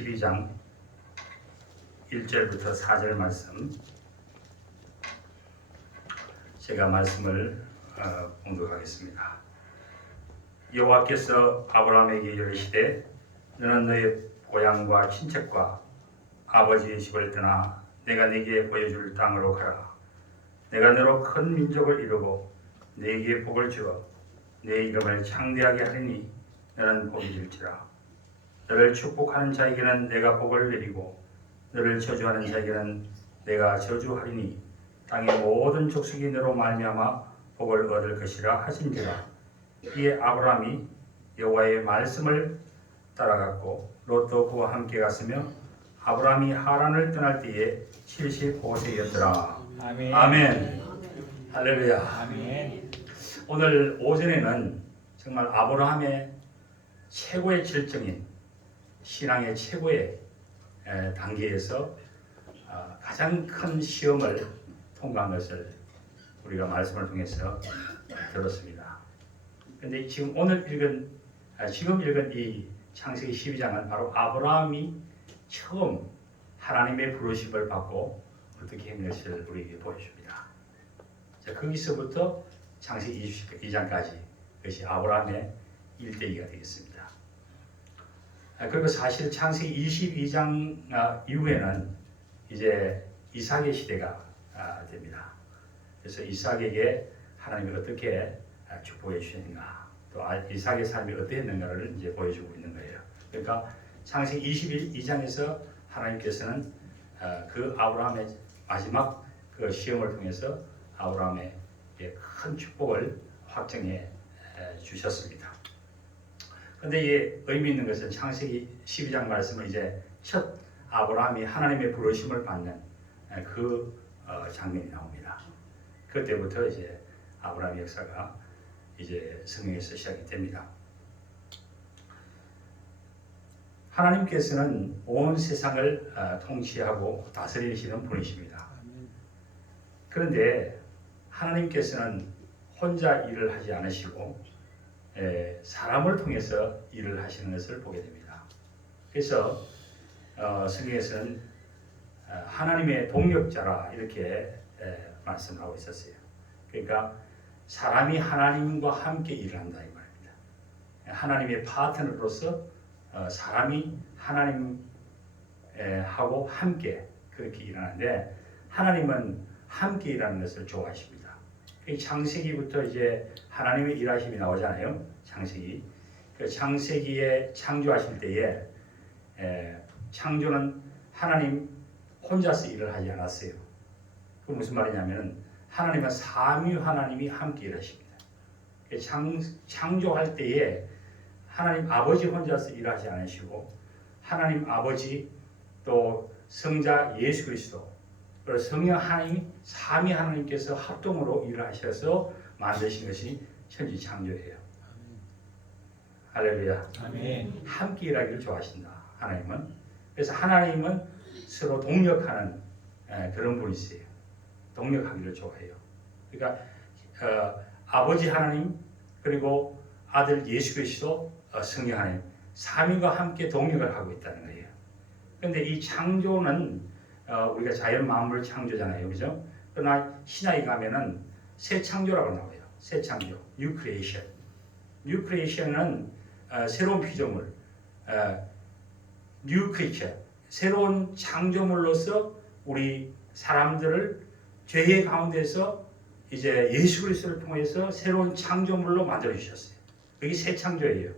12장 1절부터 4절 말씀, 제가 말씀을 봉독하겠습니다. 여호와께서 아브라함에게 이르시되 너는 너의 고향과 친척과 아버지의 집을 떠나 내가 네게 보여줄 땅으로 가라. 내가 너로 큰 민족을 이루고 네게 복을 주어 네 이름을 창대하게 하리니 너는 복이 될지라. 너를 축복하는 자에게는 내가 복을 내리고 너를 저주하는 자에게는 내가 저주하리니 땅의 모든 족속이 너로 말미암아 복을 얻을 것이라 하신지라. 이에 아브라함이 여호와의 말씀을 따라갔고 롯도 그와 함께 갔으며 아브라함이 하란을 떠날 때에 75세였더라. 아멘. 아멘. 할렐루야. 아멘. 오늘 오전에는 정말 아브라함의 최고의 질정인 신앙의 최고의 단계에서 가장 큰 시험을 통과한 것을 우리가 말씀을 통해서 들었습니다. 그런데 지금 지금 읽은 이 창세기 12장은 바로 아브라함이 처음 하나님의 부르심을 받고 어떻게 했는 것을 우리에게 보여줍니다. 자, 거기서부터 창세기 22장까지 그것이 아브라함의 일대기가 되겠습니다. 그리고 사실 창세기 22장 이후에는 이제 이삭의 시대가 됩니다. 그래서 이삭에게 하나님이 어떻게 축복해 주시는가, 또 이삭의 삶이 어떠했는가를 이제 보여주고 있는 거예요. 그러니까 창세기 22장에서 하나님께서는 그 아브라함의 마지막 그 시험을 통해서 아브라함의 큰 축복을 확정해 주셨습니다. 그런데 이 의미 있는 것은 창세기 12장 말씀은 이제 첫 아브라함이 하나님의 부르심을 받는 그 장면이 나옵니다. 그때부터 이제 아브라함의 역사가 이제 성경에서 시작이 됩니다. 하나님께서는 온 세상을 통치하고 다스리시는 분이십니다. 그런데 하나님께서는 혼자 일을 하지 않으시고 사람을 통해서 일을 하시는 것을 보게 됩니다. 그래서 성경에서는 하나님의 동역자라 이렇게 말씀을 하고 있었어요. 그러니까 사람이 하나님과 함께 일을 한다 이 말입니다. 하나님의 파트너로서 사람이 하나님하고 함께 그렇게 일하는데 하나님은 함께 일하는 것을 좋아하십니다. 창세기부터 이제 하나님의 일하심이 나오잖아요. 창세기. 그 창세기에 창조하실 때에 창조는 하나님 혼자서 일을 하지 않았어요. 그 무슨 말이냐면은 하나님은 삼위 하나님이 함께 일하십니다. 창조할 때에 하나님 아버지 혼자서 일하지 않으시고 하나님 아버지 또 성자 예수 그리스도 그리고 성령 하나님 삼위 하나님께서 합동으로 일을 하셔서 만드신 것이 천지 창조예요. 할렐루야. 아멘. 함께 일하기를 좋아하신다. 하나님은. 그래서 하나님은 서로 동력하는 그런 분이세요. 동력하기를 좋아해요. 그러니까 아버지 하나님 그리고 아들 예수 그리스도 성령 하나님 삼위가 함께 동력을 하고 있다는 거예요. 그런데 이 창조는 우리가 자연 만물 창조잖아요, 그죠? 그러나 신약에 가면은 새 창조라고 나와요. 새 창조, New Creation. New Creation은 새로운 피조물, New Creature, 새로운 창조물로서 우리 사람들을 죄의 가운데서 이제 예수 그리스도를 통해서 새로운 창조물로 만들어 주셨어요. 그게 새 창조예요.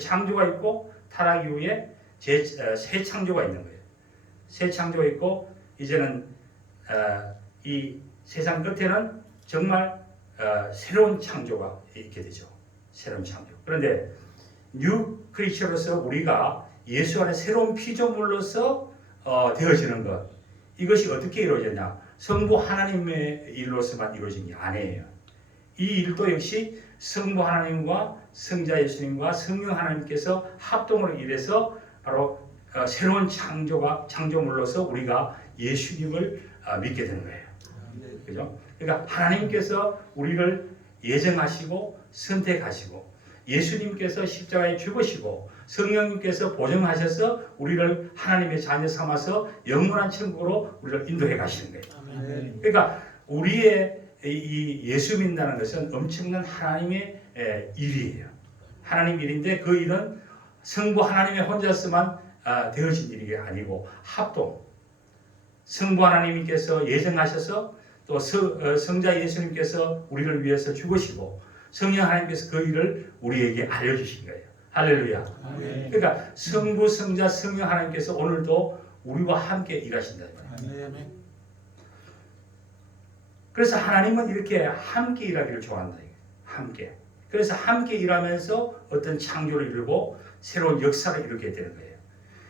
창조가 있고 타락 이후에 새 창조가 있는 거예요. 새 창조가 있고 이제는 이 세상 끝에는 정말 새로운 창조가 있게 되죠. 새로운 창조. 그런데 뉴 크리처로서 우리가 예수 안에 새로운 피조물로서 되어지는 것, 이것이 어떻게 이루어졌냐? 성부 하나님의 일로서만 이루어진 게 아니에요. 이 일도 역시 성부 하나님과 성자 예수님과 성령 하나님께서 합동으로 일해서 바로 새로운 창조물로서 우리가 예수님을 믿게 되는 거예요. 그죠? 그러니까 하나님께서 우리를 예정하시고 선택하시고 예수님께서 십자가에 죽으시고 성령님께서 보증하셔서 우리를 하나님의 자녀 삼아서 영원한 천국으로 우리를 인도해 가시는 거예요. 아멘. 그러니까 우리의 이 예수 믿는다는 것은 엄청난 하나님의 일이에요. 하나님 일인데 그 일은 성부 하나님의 혼자서만 되어진 일이 아니고 합동. 성부 하나님께서 예정하셔서 또 성자 예수님께서 우리를 위해서 죽으시고 성령 하나님께서 그 일을 우리에게 알려주신 거예요. 할렐루야. 아멘. 그러니까 성부, 성자, 성령 하나님께서 오늘도 우리와 함께 일하신다. 아멘. 그래서 하나님은 이렇게 함께 일하기를 좋아한다. 함께. 그래서 함께 일하면서 어떤 창조를 이루고 새로운 역사를 이루게 되는 거예요.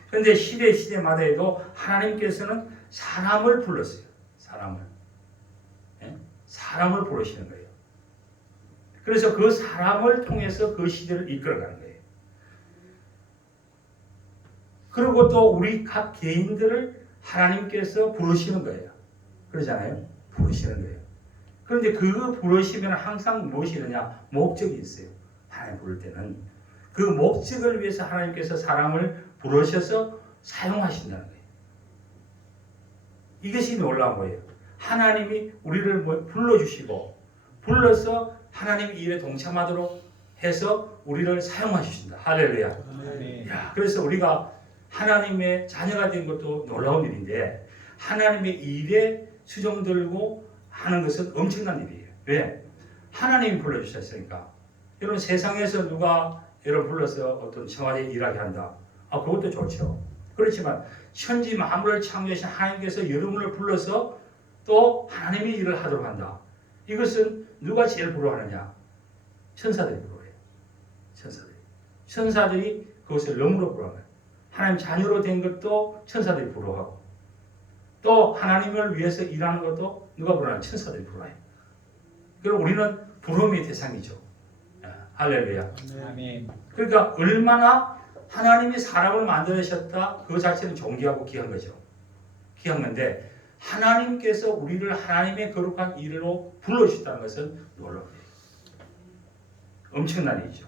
그런데 시대마다에도 하나님께서는 사람을 불렀어요. 사람을 부르시는 거예요. 그래서 그 사람을 통해서 그 시대를 이끌어가는 거예요. 그리고 또 우리 각 개인들을 하나님께서 부르시는 거예요. 그러잖아요. 부르시는 거예요. 그런데 그 부르시면 항상 무엇이 있느냐? 목적이 있어요. 하나님 부를 때는 그 목적을 위해서 하나님께서 사람을 부르셔서 사용하신다는 거예요. 이것이 놀라운 거예요. 하나님이 우리를 불러주시고 불러서 하나님 일에 동참하도록 해서 우리를 사용하신다. 할렐루야. 아멘. 야, 그래서 우리가 하나님의 자녀가 된 것도 놀라운 일인데 하나님의 일에 수종들고 하는 것은 엄청난 일이에요. 왜? 하나님이 불러주셨으니까. 여러분 세상에서 누가 여러분 불러서 어떤 청와대에 일하게 한다. 그것도 좋죠. 그렇지만 천지 만물을 창조하신 하나님께서 여러분을 불러서 또 하나님의 일을 하도록 한다. 이것은 누가 제일 부러워하느냐? 천사들이 부러워해요. 천사들이 그것을 너무나 부러워해요. 하나님 자녀로 된 것도 천사들이 부러워하고 또 하나님을 위해서 일하는 것도 누가 부러워하냐? 천사들이 부러워해요. 그리고 우리는 부러움의 대상이죠. 할렐루야. 아멘. 그러니까 얼마나 하나님이 사람을 만드셨다 그 자체는 존귀하고 귀한 거죠. 귀한 건데 하나님께서 우리를 하나님의 거룩한 일로 불러주셨다는 것은 놀라운 일이에요. 엄청난 일이죠.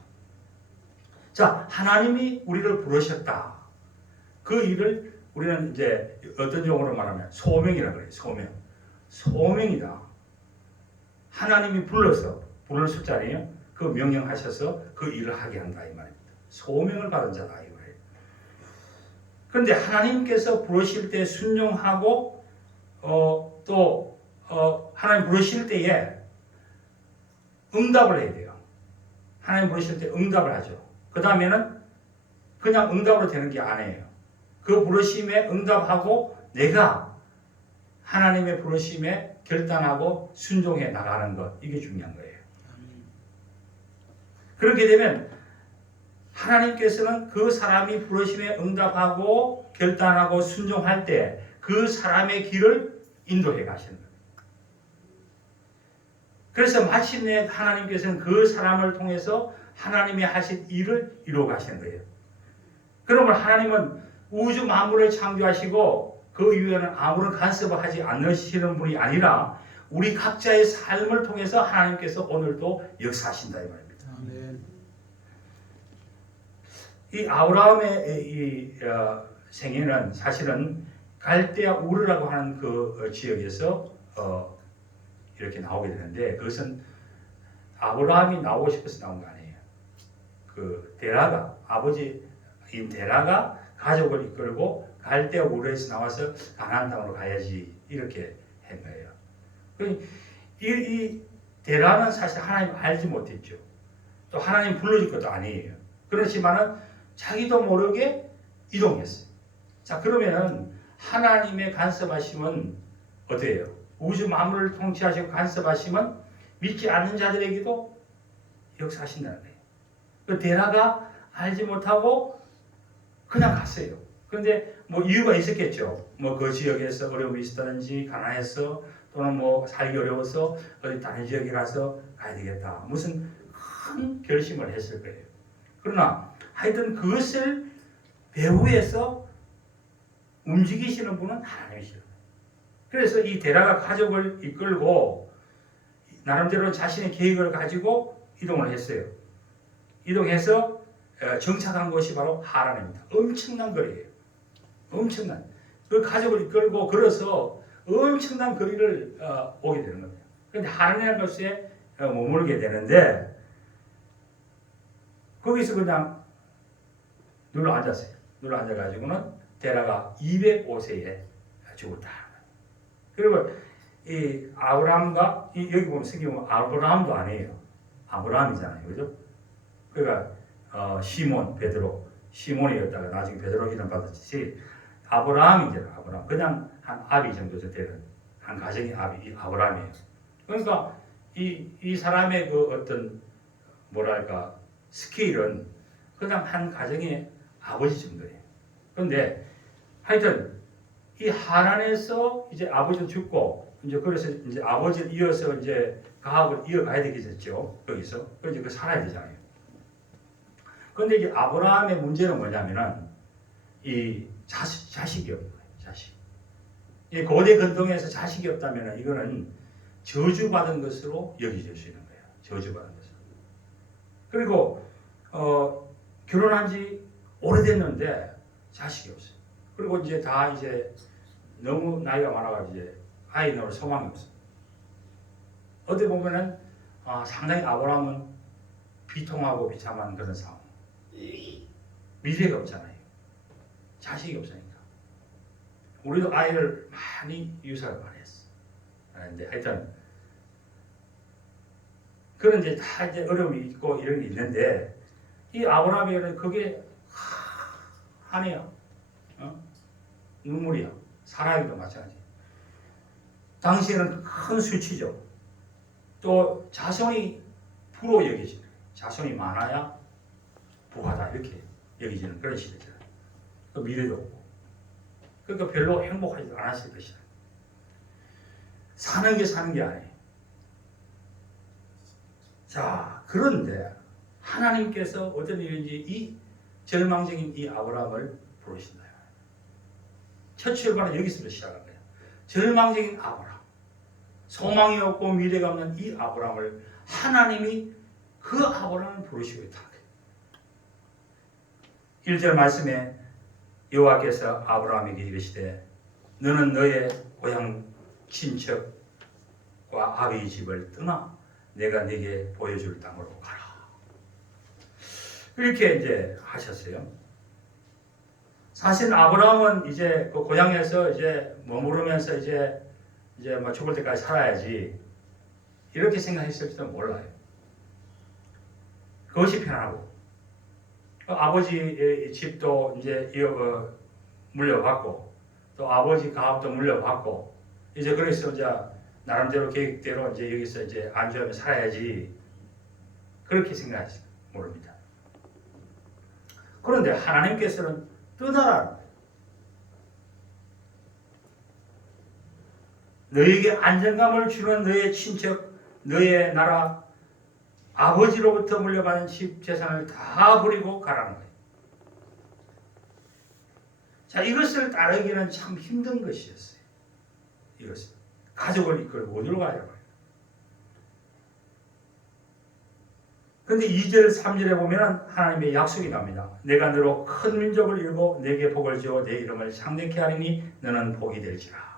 자, 하나님이 우리를 부르셨다. 그 일을 우리는 이제 어떤 용어로 말하면 소명이라고 해요. 소명이다. 하나님이 불러서 부를 숫자네요. 그 명령하셔서 그 일을 하게 한다 이 말입니다. 소명을 받은 자다 이거예요. 그런데 하나님께서 부르실 때 순종하고 또 하나님 부르실 때에 응답을 해야 돼요. 하나님 부르실 때 응답을 하죠. 그 다음에는 그냥 응답으로 되는 게 아니에요. 그 부르심에 응답하고 내가 하나님의 부르심에 결단하고 순종해 나가는 것 이게 중요한 거예요. 그렇게 되면 하나님께서는 그 사람이 부르심에 응답하고 결단하고 순종할 때 그 사람의 길을 인도해 가시는 거예요. 그래서 마침내 하나님께서는 그 사람을 통해서 하나님이 하신 일을 이루어 가시는 거예요. 그러면 하나님은 우주 만물을 창조하시고 그 이후에는 아무런 간섭을 하지 않으시는 분이 아니라 우리 각자의 삶을 통해서 하나님께서 오늘도 역사하신다 이 말입니다. 아멘. 이 아브라함의 이 생애는 사실은 갈대아 우르라고 하는 그 지역에서 이렇게 나오게 되는데 그것은 아브라함이 나오고 싶어서 나온 거 아니에요. 그 데라가 아버지인 데라가 가족을 이끌고 갈대아 우르에서 나와서 가나안 땅으로 가야지 이렇게 한 거예요. 이 데라는 사실 하나님 알지 못했죠. 또 하나님 불러줄 것도 아니에요. 그렇지만은 자기도 모르게 이동했어요. 자, 그러면 하나님의 간섭하심은 어때요? 우주 만물을 통치하시고 간섭하심은 믿지 않는 자들에게도 역사하신다는 거예요. 그 데라가 알지 못하고 그냥 갔어요. 그런데 뭐 이유가 있었겠죠. 뭐 그 지역에서 어려움이 있었다든지 가난해서 또는 뭐 살기 어려워서 어디 다른 지역에 가서 가야 되겠다. 무슨 큰 결심을 했을 거예요. 그러나 하여튼 그것을 배후에서 움직이시는 분은 하나님이시죠. 그래서 이 데라가 가족을 이끌고 나름대로 자신의 계획을 가지고 이동을 했어요. 이동해서 정착한 곳이 바로 하란입니다. 엄청난 거리예요. 엄청난. 그 가족을 이끌고 걸어서 엄청난 거리를 오게 되는 겁니다. 그런데 하란이라는 곳에 머물게 되는데 거기서 그냥 눌러 앉았어요. 눌러 앉아가지고는 데라가 205세에 죽었다. 그리고 이 아브라함과 여기 보면 성경 보면 아브라함도 아니에요. 아브라함이잖아요, 그죠? 그러니까 시몬, 베드로, 시몬이었다가 나중에 베드로 이름 받았지. 아브라함이잖아요, 아브라함. 그냥 한 아비 정도 되는 한 가정의 아비, 아브라함이에요. 그러니까 이 사람의 그 어떤 뭐랄까 스케일은 그냥 한 가정의 아버지 정도예요. 그런데 하여튼 이 하란에서 이제 아버지도 죽고 이제 그래서 이제 아버지를 이어서 이제 가업을 이어가야 되겠죠. 거기서 그래서 그 살아야 되잖아요. 그런데 이제 아브라함의 문제는 뭐냐면은 이 자식이 없는 거예요. 자식. 이 고대 근동에서 자식이 없다면은 이거는 저주받은 것으로 여겨질 수 있는 거예요. 저주받은 것으로. 그리고 결혼한 지 오래됐는데 자식이 없어요. 그리고 이제 다 이제 너무 나이가 많아가지고 이제 아이 낳을 소망이 없어요. 어디 보면은 상당히 아브라함은 비통하고 비참한 그런 상황. 미래가 없잖아요. 자식이 없으니까. 우리도 아이를 많이 유산을 많이 했어. 근데 하여튼 그런 이제 다 이제 어려움이 있고 이런 게 있는데 이 아브라함에게는 그게 한이야. 눈물이야. 사라에게도 마찬가지. 당시에는 큰 수치죠. 또 자손이 부로 여겨지는 거예요. 자손이 많아야 부하다 이렇게 여겨지는 그런 시대죠. 또 미래도 없고. 그러니까 별로 행복하지 않았을 것이다. 사는 게 아니에요. 자, 그런데 하나님께서 어떤 일인지 이 절망적인 이 아브라함을 부르신다. 첫 출발은 여기서부터 시작한 거예요. 절망적인 아브라함. 소망이 없고 미래가 없는 이 아브라함을 하나님이 그 아브라함을 부르시고 있다는 거예요. 1절 말씀에 여호와께서 아브라함에게 이르시되 너는 너의 고향 친척과 아비의 집을 떠나 내가 네게 보여줄 땅으로 가라. 이렇게 이제 하셨어요. 사실 아브라함은 이제 그 고향에서 이제 머무르면서 이제 뭐 죽을 때까지 살아야지 이렇게 생각했을지도 몰라요. 그것이 편하고 아버지 집도 이제 물려받고 또 아버지 가업도 물려받고 이제 그래서 이제 나름대로 계획대로 이제 여기서 이제 안주하며 살아야지 그렇게 생각했어요. 모릅니다. 그런데 하나님께서는 떠나라. 너에게 안정감을 주는 너의 친척, 너의 나라, 아버지로부터 물려받은 집 재산을 다 버리고 가라는 거예요. 자, 이것을 따르기는 참 힘든 것이었어요. 이것을. 가족을 이끌고 어디로 가냐고. 그런데 2절, 3절에 보면 하나님의 약속이 납니다. 내가 너로 큰 민족을 이루고 내게 복을 주어 내 이름을 창대케 하리니 너는 복이 될지라.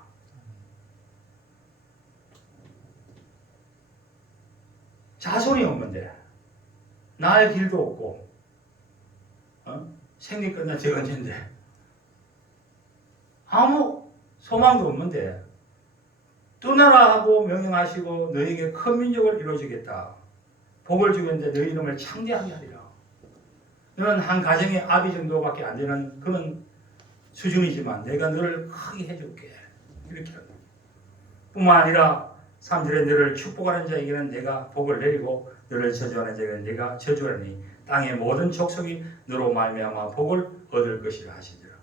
자손이 없는데 나을 길도 없고 생리 끝난 지 언젠데 아무 소망도 없는데 떠나라 하고 명령하시고 너에게 큰 민족을 이루어주겠다. 복을 주겠는데 너희 이름을 창대하게 하리라. 너는 한 가정의 아비 정도밖에 안 되는 그런 수준이지만 내가 너를 크게 해줄게. 이렇게 합니다. 뿐만 아니라 3절에 너를 축복하는 자에게는 내가 복을 내리고 너를 저주하는 자에게는 내가 저주하니 땅의 모든 족속이 너로 말미암아 복을 얻을 것이라 하시더라.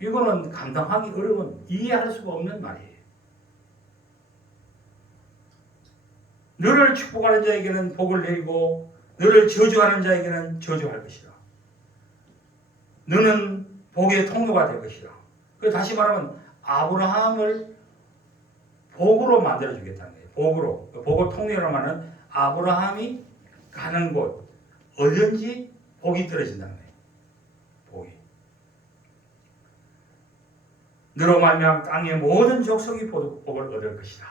이거는 감당하기 어려운 이해할 수가 없는 말이에요. 너를 축복하는 자에게는 복을 내리고 너를 저주하는 자에게는 저주할 것이라. 너는 복의 통로가 될 것이라. 다시 말하면 아브라함을 복으로 만들어 주겠다는 거예요. 복으로. 복을 통로로 말하는 아브라함이 가는 곳, 어딘지 복이 떨어진다는 거예요. 복이. 너로 말미암아 땅의 모든 족속이 복을 얻을 것이다.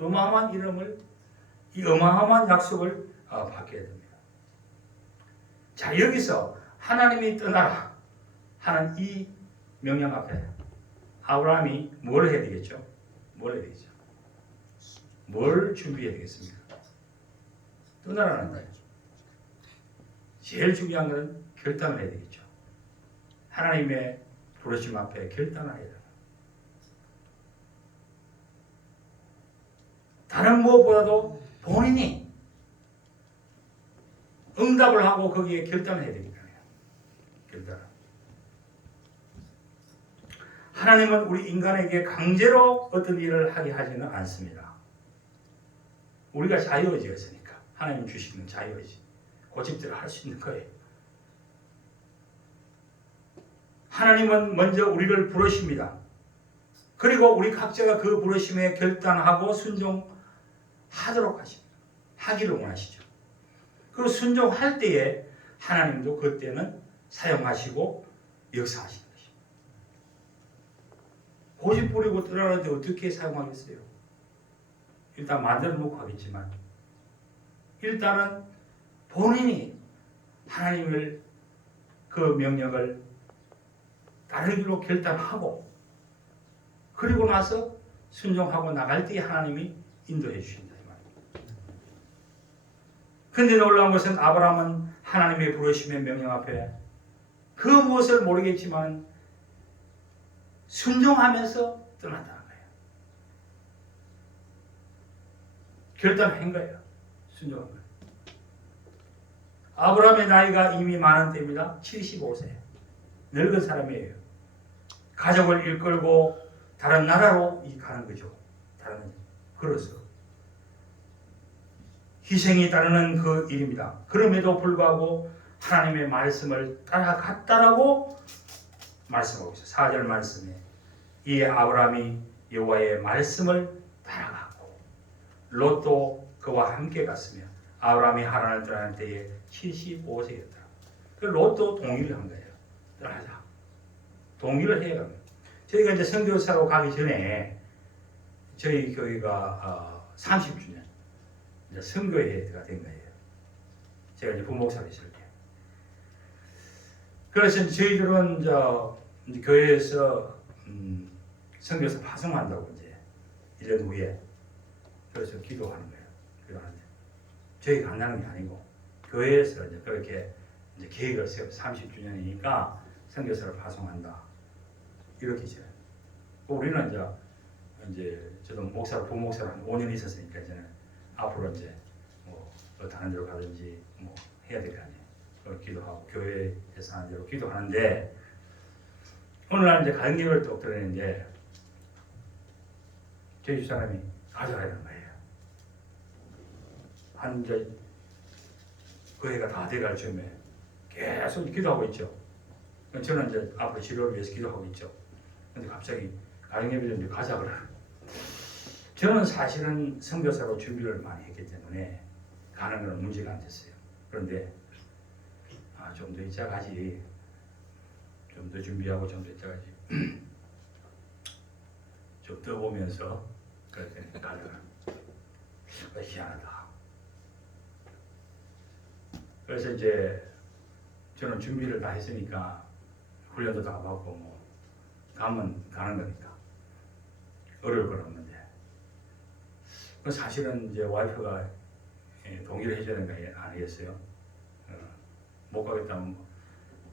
어마어마한 이 어마어마한 약속을 받게 됩니다. 자, 여기서 하나님이 떠나라 하는 이 명령 앞에 아브라함이 뭘 해야 되겠죠? 뭘 준비해야 되겠습니까? 떠나라는 거예요. 제일 중요한 것은 결단을 해야 되겠죠. 하나님의 부르심 앞에 결단을 해야 돼요. 다른 무엇보다도 본인이 응답을 하고 거기에 결단을 해야 되기 때문에요. 결단. 하나님은 우리 인간에게 강제로 어떤 일을 하게 하지는 않습니다. 우리가 자유의지가 있으니까 하나님 주시는 자유의지 고집대로 할 수 있는 거예요. 하나님은 먼저 우리를 부르십니다. 그리고 우리 각자가 그 부르심에 결단하고 순종하도록 하십니다. 하기를 원하시죠. 그 순종할 때에 하나님도 그때는 사용하시고 역사하시는 것입니다. 고집 부리고 떠나는데 어떻게 사용하겠어요? 일단 만들어 놓고 하겠지만 일단은 본인이 하나님을 그 명령을 따르기로 결단하고 그리고 나서 순종하고 나갈 때 하나님이 인도해 주신다. 그런데 놀라운 것은 아브라함은 하나님의 부르심의 명령 앞에 그 무엇을 모르겠지만 순종하면서 떠났다는 거예요. 결단한 거예요. 순종한 거예요. 아브라함의 나이가 이미 많은 때입니다. 75세. 늙은 사람이에요. 가족을 이끌고 다른 나라로 가는 거죠. 그래서 희생이 따르는 그 일입니다. 그럼에도 불구하고 하나님의 말씀을 따라갔다라고 말씀하고 있어요. 4절 말씀에 이에 아브라함이 여호와의 말씀을 따라갔고 롯도 그와 함께 갔으며 아브라함이 하란을 떠나는 때에 75세였다. 그 롯도 동의를 한 거예요. 떠나자. 동의를 해야 합니다. 저희가 이제 선교사로 가기 전에 저희 교회가 30주년 이제 선교의 해가 된 거예요. 제가 이제 부목사로 있을 때. 그래서 저희들은 이제 교회에서 선교사 파송한다고 이제 1년 후에 그래서 기도하는 거예요. 기도하는데 저희가 간다는 게 아니고 교회에서 이제 그렇게 이제 계획을 세워 30주년이니까 선교사를 파송한다. 이렇게 이제 우리는 이제 저도 목사로 부목사로 한 5년 있었으니까 이제는 앞으로 이제 뭐 다른 데로 가든지 뭐 해야 될 거 아니에요. 그걸 기도하고 교회에서 하는 대로 기도하는데 오늘날 이제 가는 길을 또 들었는데 저희 집사람이 가져가라는 거예요. 한 이제 그 해가 다 돼갈 즈음에 계속 기도하고 있죠. 저는 이제 앞으로 치료를 위해서 기도하고 있죠. 근데 갑자기 가정예배를 이제 가자 그래. 저는 사실은 선교사로 준비를 많이 했기 때문에 가는 건 문제가 안 됐어요. 그런데 좀 더 이따 가지. 좀 더 준비하고 좀 더 이따 가지. 좀 떠보면서 그렇게 가다가 희한하다. 그래서 이제 저는 준비를 다 했으니까 훈련도 다 받고 뭐 가면 가는 거니까 어려울 건 없는데 사실은 이제 와이프가 동의를 해줘야 되는 거 아니겠어요? 못 가겠다면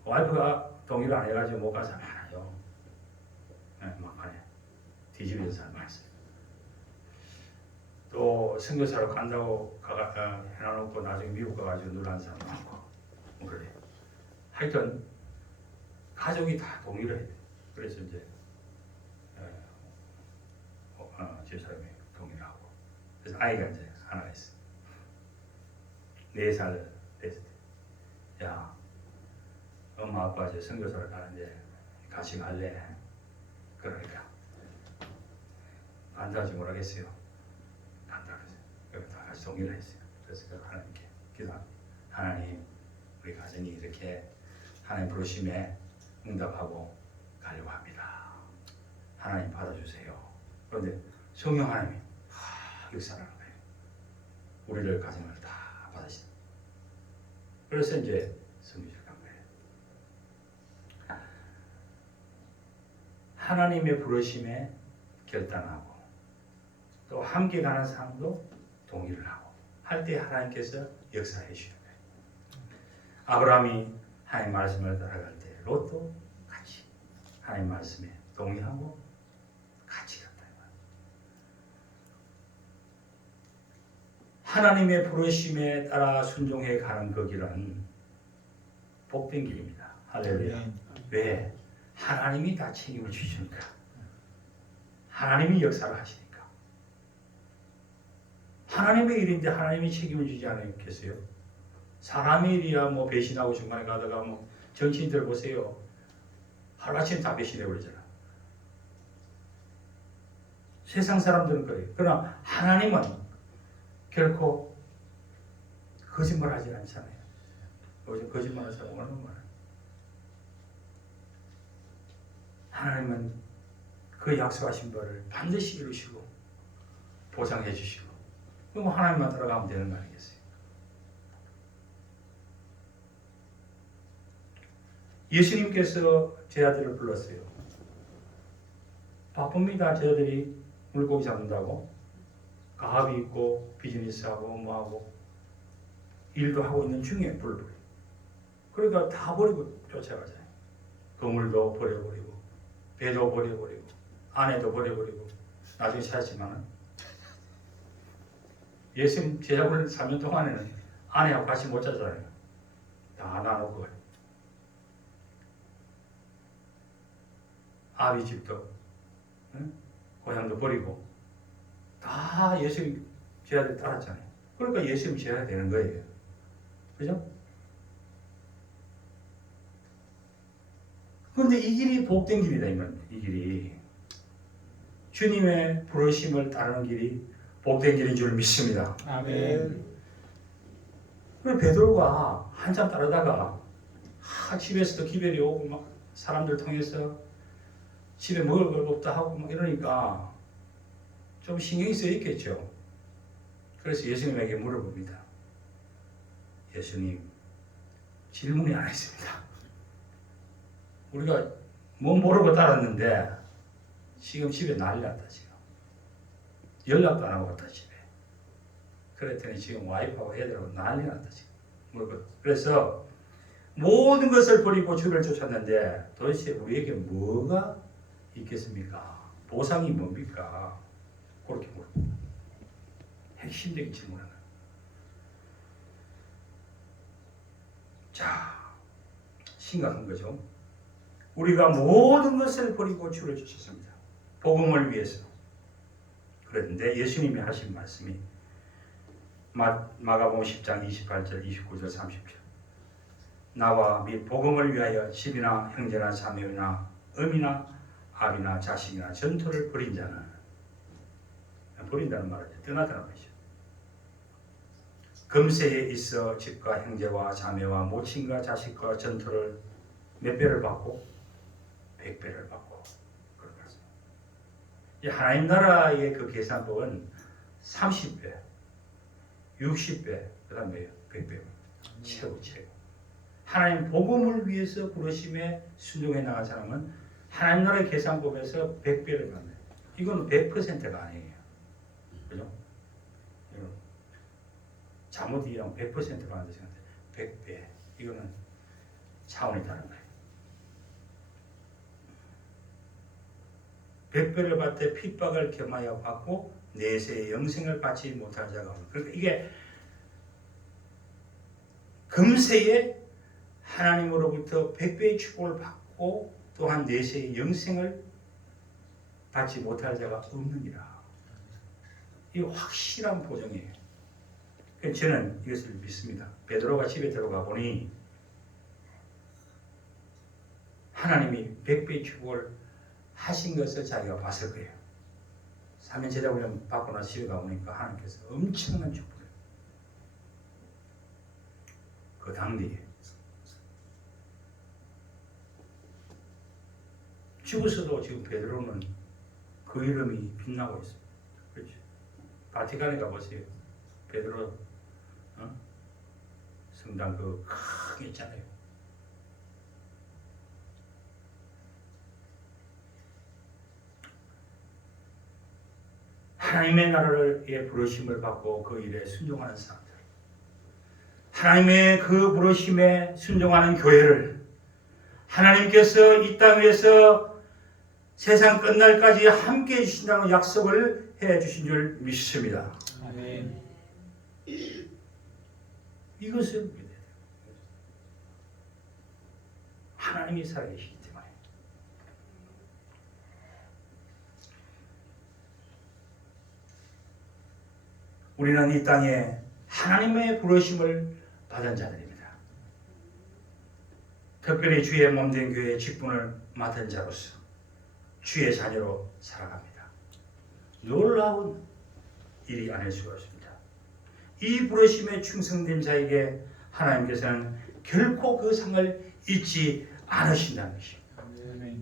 와이프가 동의를 안 해가지고 못 가서 많아요. 막판에 뒤집어진 사람 많았어요. 또 선교사로 간다고 해놔놓고 나중에 미국 가가지고 놀란 사람 많고 뭐 그래. 하여튼 가족이 다 동의를 해야 돼. 그래서 이제 집사람이 동의를 하고 그래서 아이가 이제 하나 있어. 4살 됐을 때, 야, 엄마 아빠 이제 선교사를 가는데 같이 갈래? 그러니까 간다 하지 뭐라겠어요. 간다 그래서 다 같이 동의를 했어요. 그래서 하나님께 기도합니다. 하나님 우리 가정이 이렇게 하나님 부르심에 응답하고 가려고 합니다. 하나님 받아주세요. 그런데 성령 하나님이 역사하는 거예요. 우리를 가정을 다 받으시는. 그래서 이제 성교절 간 거예요. 하나님의 부르심에 결단하고 또 함께 가는 사람도 동의를 하고 할 때 하나님께서 역사해 주시는 거예요. 아브라함이 하나님 말씀을 따라갈 때 롯도 같이 하나님 말씀에 동의하고 같이 갔다. 하나님의 부르심에 따라 순종해 가는 그 길은 복된 길입니다. 할렐루야. 왜? 하나님이 다 책임을 주시니까. 하나님이 역사를 하시니까. 하나님의 일인데 하나님이 책임을 주지 않겠어요? 사람의 일이야 뭐 배신하고 중간에 가다가 뭐 정치인들 보세요. 하루아침에 다 배신해 버리잖아. 세상 사람들은 그래요. 그러나 하나님은 결코 거짓말하지 않잖아요. 요즘 거짓말하는 사람 얼마나 많아요. 하나님은 그 약속하신 바를 반드시 이루시고 보상해 주시고 그럼 하나님만 따라가면 되는 거 아니겠어요? 예수님께서 제 아들을 불렀어요. 바쁩니다. 제 아들이 물고기 잡는다고 가업이 있고 비즈니스하고 뭐하고 일도 하고 있는 중에 불을 그러니까 다 버리고 쫓아가잖아요. 건물도 버려버리고 배도 버려버리고 아내도 버려버리고 나중에 찾았지만은 예수님 제자들 3년 동안에는 아내하고 같이 못 자잖아요. 다 나누고 아비 집도 응? 고향도 버리고 다 예수님 제자들 따랐잖아요. 그러니까 예수님 제자가 되는 거예요. 그죠? 그런데 이 길이 복된 길이다 이 길이 주님의 부르심을 따르는 길이 복된 길인 줄 믿습니다. 아멘. 그래서 베드로가 한참 따르다가 집에서도 기별이 오고 막 사람들 통해서 집에 먹을 걸 없다 하고 막 이러니까 좀 신경이 쓰여 있겠죠. 그래서 예수님에게 물어봅니다. 예수님 질문이 안 했습니다. 우리가 뭐 모르고 따랐는데 지금 집에 난리 났다 지금. 연락도 안 하고 왔다 집에. 그랬더니 지금 와이프하고 애들하고 난리 났다 지금. 그래서 모든 것을 버리고 주를 쫓았는데 도대체 우리에게 뭐가 있겠습니까? 보상이 뭡니까? 그렇게 물어봅니다. 핵심적인 질문을. 자, 심각한 거죠. 우리가 모든 것을 버리고 주를 쫓았습니다. 복음을 위해서. 그런데 예수님이 하신 말씀이 마가복음 10장 28절, 29절, 30절. 나와 및 복음을 위하여 집이나 형제나 자매나 어미나 아비나 자식이나 전토를 벌인 자는 버린다는 말이죠. 떠나다는 말이죠. 금세에 있어 집과 형제와 자매와 모친과 자식과 전토를 몇 배를 받고 100배를 받고 그런 말씀. 이 하나님 나라의 그 계산법은 30배, 60배, 그다음에 100배 최고. 하나님 복음을 위해서 부르심에 순종해 나간 사람은 하나님 나라의 계산법에서 100배를 받는. 이건 100%가 아니에요. 그죠? 잘못 이해하면 100% 받는다 생각해요. 100배. 이거는 차원이 다른 거예요. 100배를 받되 핍박을 겸하여 받고 내세의 영생을 받지 못할 자가 없는. 그러니까 이게 금세에 하나님으로부터 100배의 축복을 받고 또한 내세의 영생을 받지 못할 자가 없느니라. 이 확실한 보정이에요. 저는 이것을 믿습니다. 베드로가 집에 들어가 보니 하나님이 100배의 축복을 하신 것을 자기가 봤을 거예요. 3년 제자훈련 받고 나서 집에 가보니까 하나님께서 엄청난 축복을 그 당대에 죽었어도 지금 베드로는 그 이름이 빛나고 있습니다. 그렇죠? 바티칸에 가보세요. 베드로 성당 그 크게 있잖아요. 하나님의 나라의 부르심을 받고 그 일에 순종하는 사람들, 하나님의 그 부르심에 순종하는 교회를 하나님께서 이 땅 위에서 세상 끝날까지 함께 해주신다는 약속을 해주신 줄 믿습니다. 아멘. 이것을 믿어야 돼요. 하나님이 살아계시기 때문에. 우리는 이 땅에 하나님의 부르심을 받은 자들입니다. 특별히 주의 몸된 교회의 직분을 맡은 자로서 주의 자녀로 살아갑니다. 놀라운 일이 아닐 수가 없습니다. 이 부르심에 충성된 자에게 하나님께서는 결코 그 상을 잊지 않으신다는 것입니다. 아멘.